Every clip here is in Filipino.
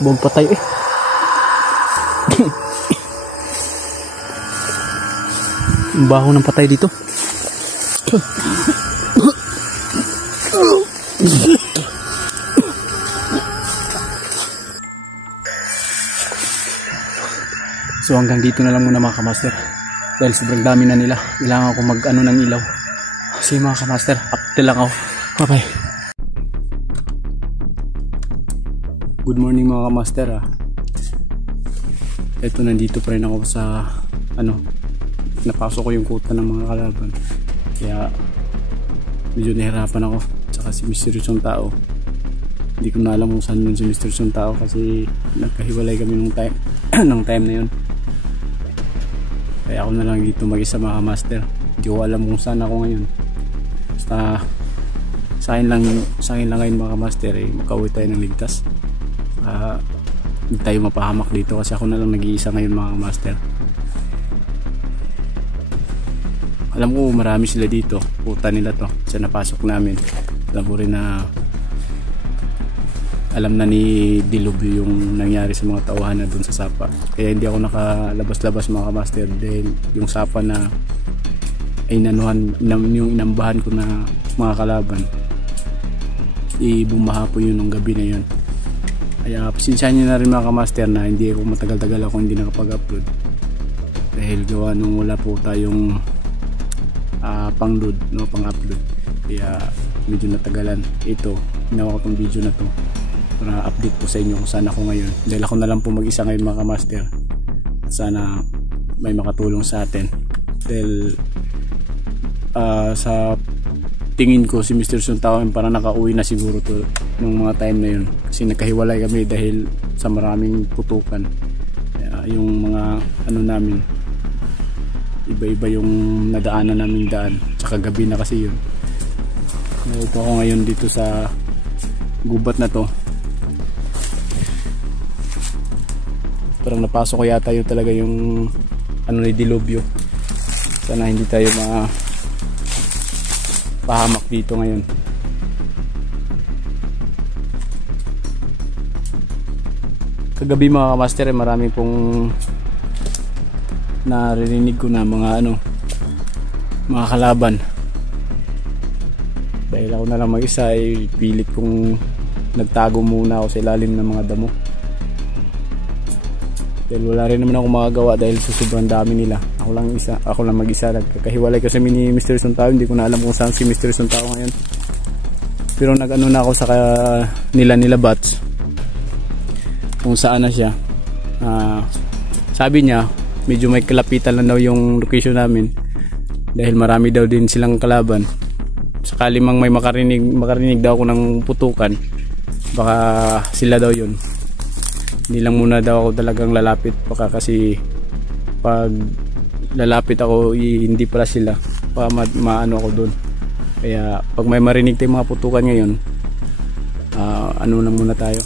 Buwag patay eh. Ang baho ng patay dito. So hanggang dito na lang muna mga kamaster. Dahil sobrang dami na nila. Kailangan ko mag-ano ng ilaw. Sige mga kamaster, update lang ako. Bye bye. Good morning mga kamaster ah. Ito, nandito pa rin ako sa napasok ko yung kuta ng mga kalaban. Kaya medyo nahirapan ako. Tsaka si misteryosong tao, hindi ko na alam kung saan nun si misteryosong tao kasi nagkahiwalay kami nung time ng time na yun. Kaya ako na lang dito mag-isa mga kamaster. Hindi ko alam kung saan ako ngayon. Basta sa akin lang ngayon mga kamaster eh, makauwi tayo ng ligtas. Hindi tayo mapahamak dito kasi ako na lang nag-iisa ngayon mga master. Alam ko marami sila dito, puta nila to sa napasok namin. Alam ko rin na alam na ni Dilubyo yung nangyari sa mga tauhan na dun sa sapa, kaya hindi ako nakalabas-labas mga master dahil yung sapa na ay nanuhan yung inambahan ko na mga kalaban bumaha po yun nung gabi na yun. Kaya pasensyahan nyo na rin mga kamaster na hindi ako matagal-tagal ako hindi nakapag-upload dahil gawa nung wala po tayong pang-upload. Kaya medyo natagalan. Ito, ginawa ko tong video na to para update po sa inyo kung saan ako ngayon. Dahil ako na lang po mag-isa ngayon mga kamaster. At sana may makatulong sa atin. Dahil sa tingin ko si Mr. Suntao parang nakauwi na siguro to nung mga time na yun kasi nagkahiwalay kami dahil sa maraming putukan. Yung mga namin iba-iba yung nadaanan namin daan, tsaka gabi na kasi yun. Ito ako ngayon dito sa gubat na to. Parang napasok ko yata yun talaga yung ni Dilubyo. Sana hindi tayo pahamak dito ngayon. Kagabi mga kamaster marami pong naririnig ko na mga kalaban. Dahil ako na lang mag-isa ay pilit kong nagtago muna ako sa ilalim ng mga damo. Dahil wala rin naman ako magagawa dahil sa sobrang dami nila. Ako lang mag-isa. Nagkakahiwalay kasi ni Mr. Suntao. Hindi ko na alam kung saan si Mr. Suntao ngayon. Pero nag-ano na ako sa nila Bats kung saan na siya. Sabi niya medyo may kalapitan lang daw yung location namin dahil marami daw din silang kalaban. Sakali mang may makarinig daw ako ng putukan, baka sila daw yun. Hindi lang muna daw ako talagang lalapit, baka kasi pag lalapit ako hindi pala sila, baka maano ako dun. Kaya pag may marinig tayong mga putukan ngayon, na muna tayo,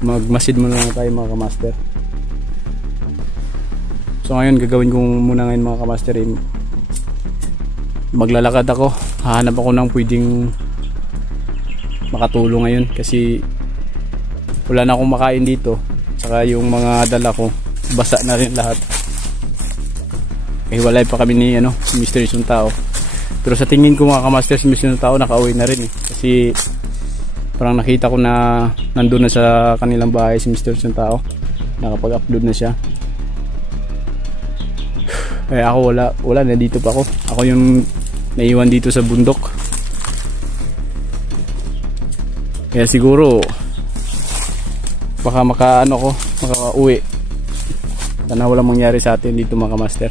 magmasid muna tayo mga kamaster. So ngayon gagawin ko muna ngayon mga kamaster, maglalakad ako, hahanap ako ng pwedeng makatulong ngayon kasi wala na akong makain dito, saka yung mga dala ko basa na rin lahat. Hiwalay pa kami ni Mr. Suntao. Pero sa tingin ko mga kamaster, si Mr. Suntao nakauwi na rin kasi parang nakita ko na nandun na sa kanilang bahay si Mr. Suntao, nakapag-upload na siya. Kaya ako wala, nandito pa ako. Ako yung naiwan dito sa bundok. Kaya siguro baka makauwi. Sana walang mangyari sa atin dito mga kamaster.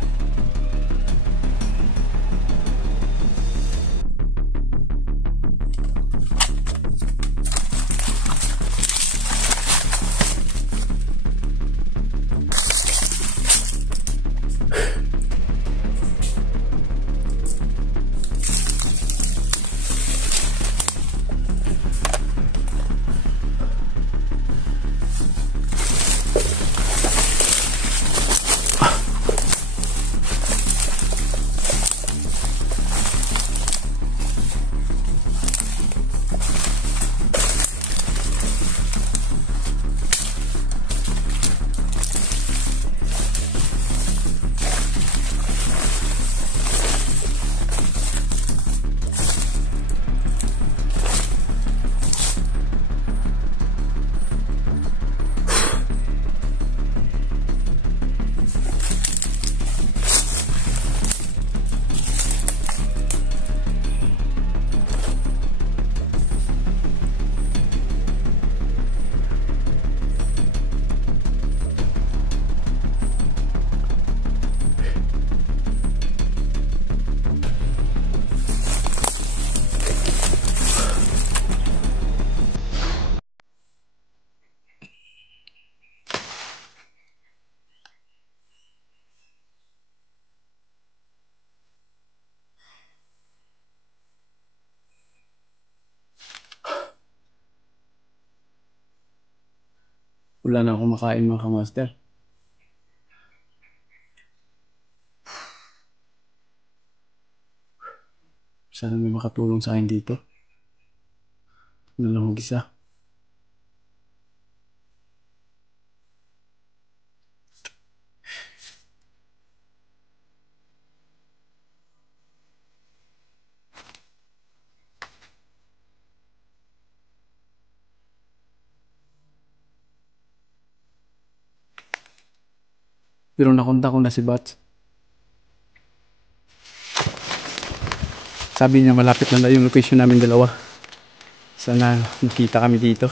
Wala na akong makain mga kamaster. Sana may makatulong sa akin dito. Ano lang mag-isa. Pero nakunta ko na si Bats. Sabi niya malapit na yung location namin dalawa. Sana nakita kami dito.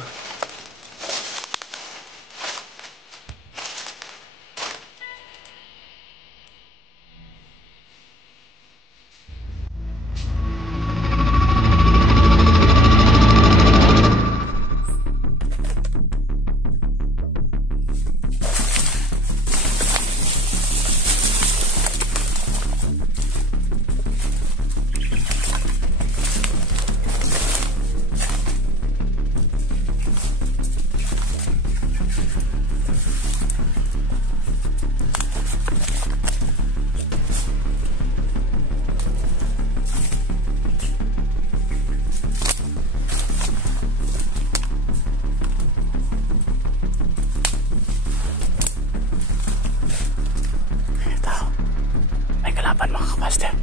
May kalaban mga kamaster.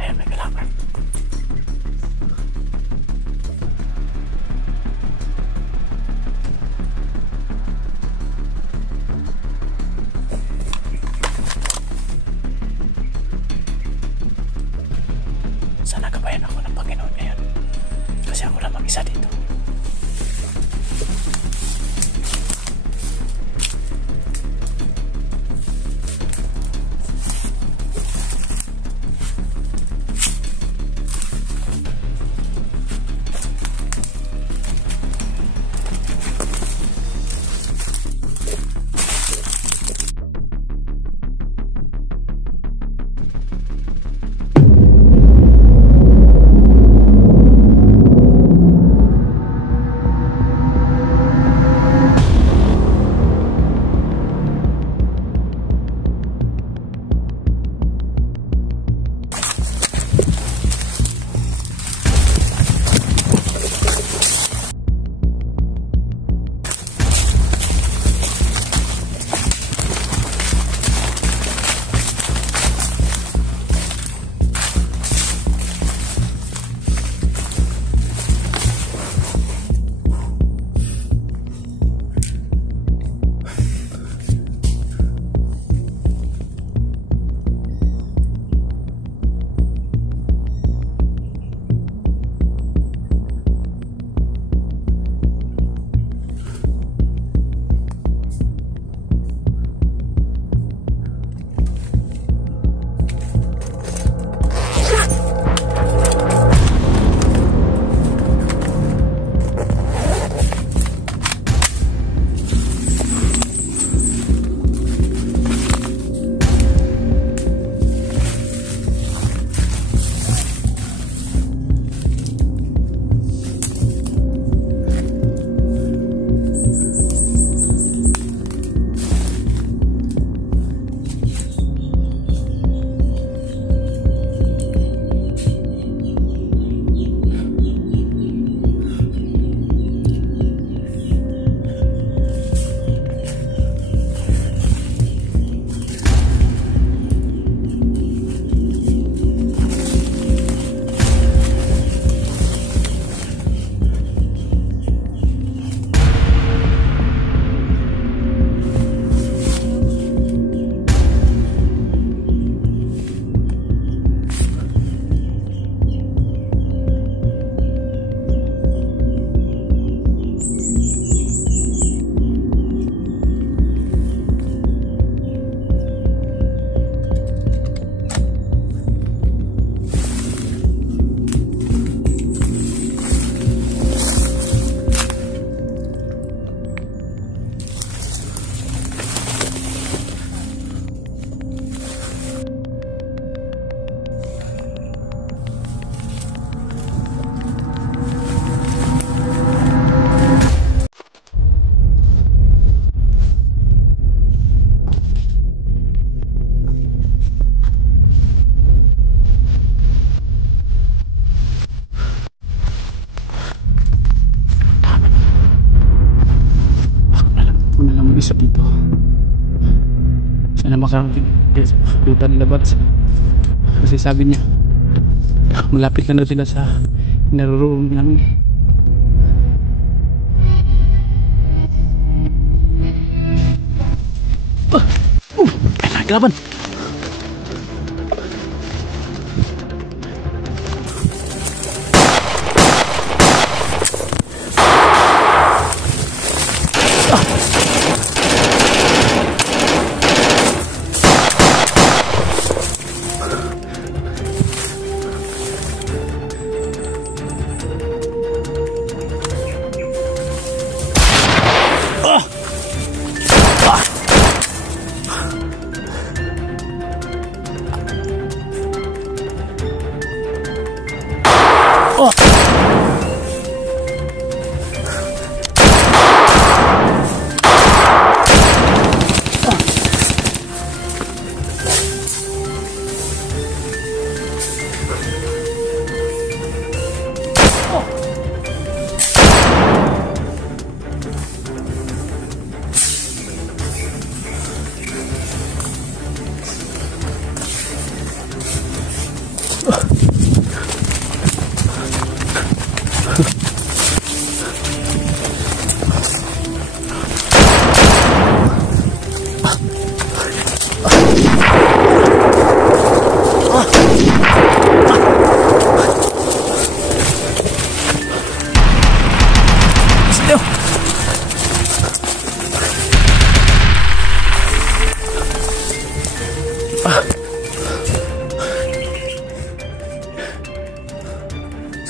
Ayan, may kalaban. Sana gabayan ako ng Panginoon ngayon. Kasi ako lang mag-isa dito. isa dito. Sana makarating luta nila Bats. Kasi sabi niya malapit lang na sila sa naroon namin. Ay, naglaban.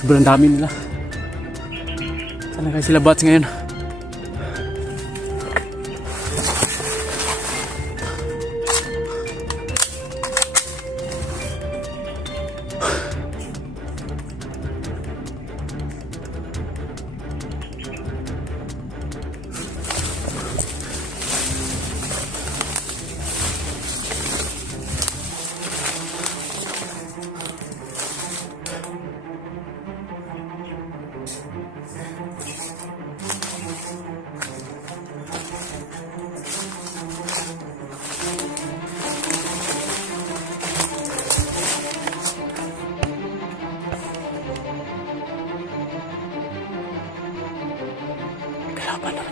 Sobrang dami nila. Sana kaya sila Bats ngayon. Kalaban na.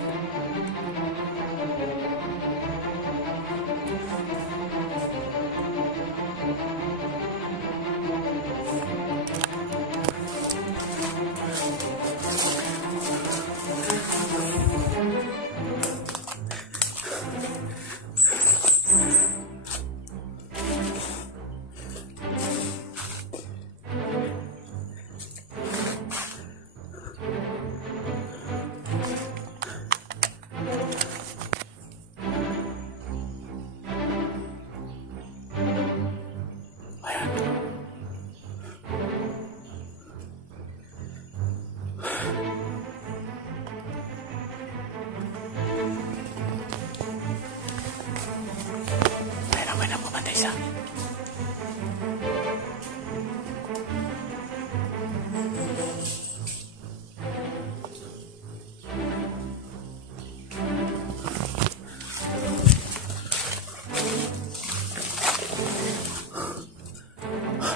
Isa.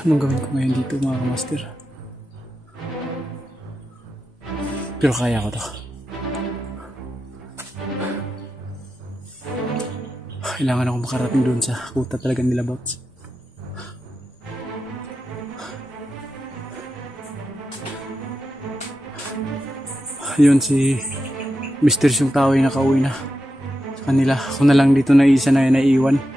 Anong gawin ko ngayon dito mga kamaster? Pero kaya ko to. Kailangan ako makarating doon sa kuta talaga nila Bats. Yun si mysterious yung tao ay nakauwi na sa kanila. Ako na lang dito na isa na naiiwan.